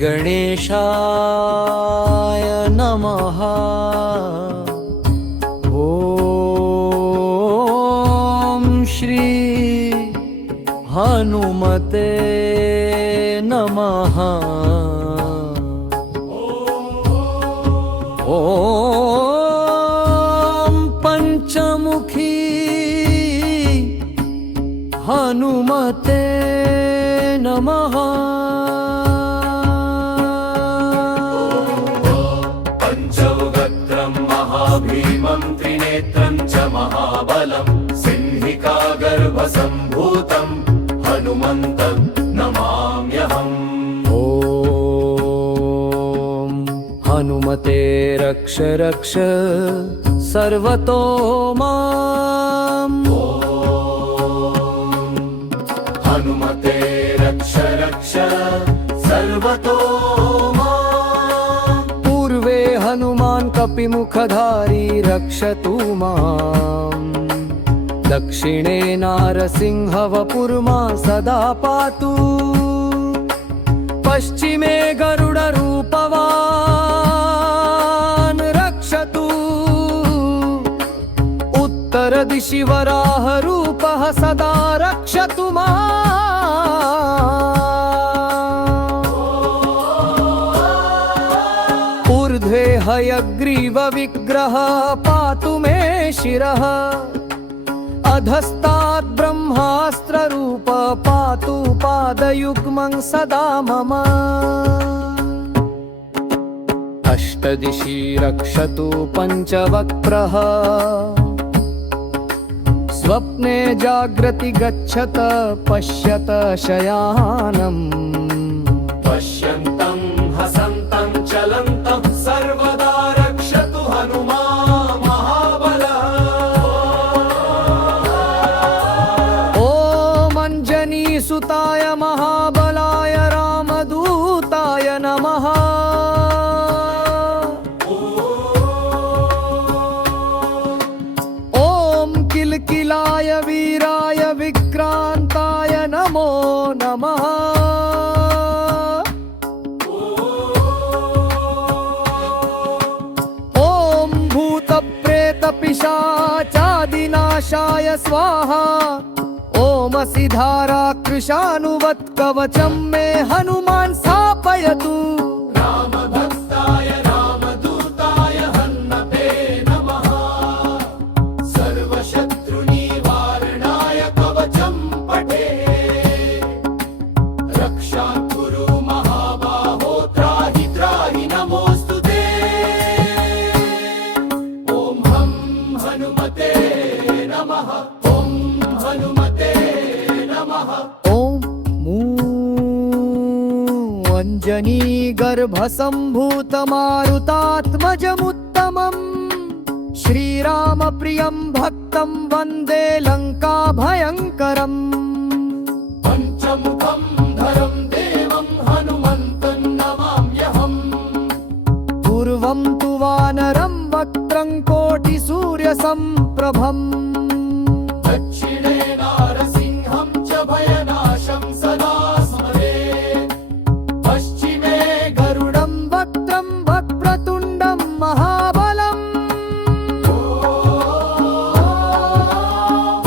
गणेशाय नमः। ॐ श्री हनुमते नमः। ॐ पंचमुखी हनुमते नमः। पंचमुखत्रं महाभीमं त्रिनेत्रं च महाबलं सिंहिकागर्भसम्भूतं हनुमन्तं नमाम्यहम्। ॐ हनुमते रक्ष रक्ष सर्वतो माम्। हनुमते रक्ष रक्ष सर्वतो माम्। पूर्वे हनुमान् कपिमुखधारी रक्षतु माम्। दक्षिणे नारसिंहवपुर्मां सदा पातु। पश्चिमे गरुडरूपवान् रक्षतु। उत्तरदिशि वराहरूपः सदा रक्षतु माम्। ऊर्ध्वे हयग्रीवविग्रहः पातु मे शिरः। अधस्तात् ब्रह्मास्त्ररूप पातु पादयुग्मं सदा मम। अष्टदिशि रक्षतु पञ्चवक्त्रः। स्वप्ने जाग्रति गच्छत पश्यत शयानम्। पश्यन्तं हसन्तं चलन्तं सर्वदा रक्षतु हनुमान् महाबलः। ॐ अंजनीसुताय महाबलाय रामदूताय नमः। ॐ किलकिलाय वीराय विक्रान्ताय नमो नमः। ॐ भूतप्रेतपिशाचादिनाशाय स्वाहा। ओमसि धाराकृशानुवत्कवचं मे हनुमान् स्थापयतु। रामभक्ताय रामदूताय हनुमते नमः। सर्वशत्रुनिवारणाय कवचं पठे। रक्षां कुरु महाबाहो त्राहि त्राहि नमोऽस्तुते। ॐ हं हनुमते नमः। ॐ हनुमते नमः। ॐ अंजनीगर्भसम्भूतमारुतात्मजमुत्तमम्। श्रीरामप्रियं भक्तं वन्दे लङ्काभयङ्करम्। पञ्चमुखं धरं देवं हनुमन्तं नमाम्यहम्। पूर्वं तु वानरं वक्त्रं कोटिसूर्यसम्प्रभम्। दक्षिणे नारसिंहं च भयनाशं सदा स्मरे। पश्चिमे गरुडं वक्त्रं वक्रतुण्डं महाबलम्।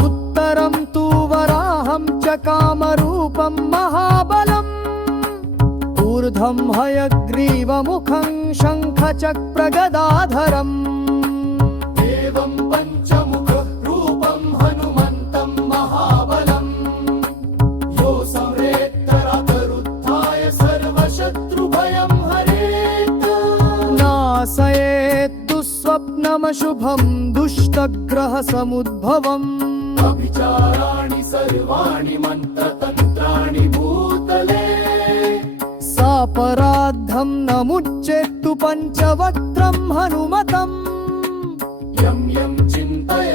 उत्तरं तु वराहं च कामरूपं महाबलम्। ऊर्ध्वं हयग्रीवमुखं शङ्खचक्रगदाधरम्। एवं पञ्चमुखरूपं हनुमन्तं महाबलम्। यो संवेत्तरातरुद्धाय सर्वशत्रुभयं हरेत्। नाशयेत् दुःस्वप्नमशुभं दुष्टग्रहसमुद्भवम्। अभिचाराणि सर्वाणि मन्त्रतन्त्राणि भूतले। सापराद्धं न मुच्येत्तु पञ्चवक्त्रं हनुमतम्। यं यं चिन्तय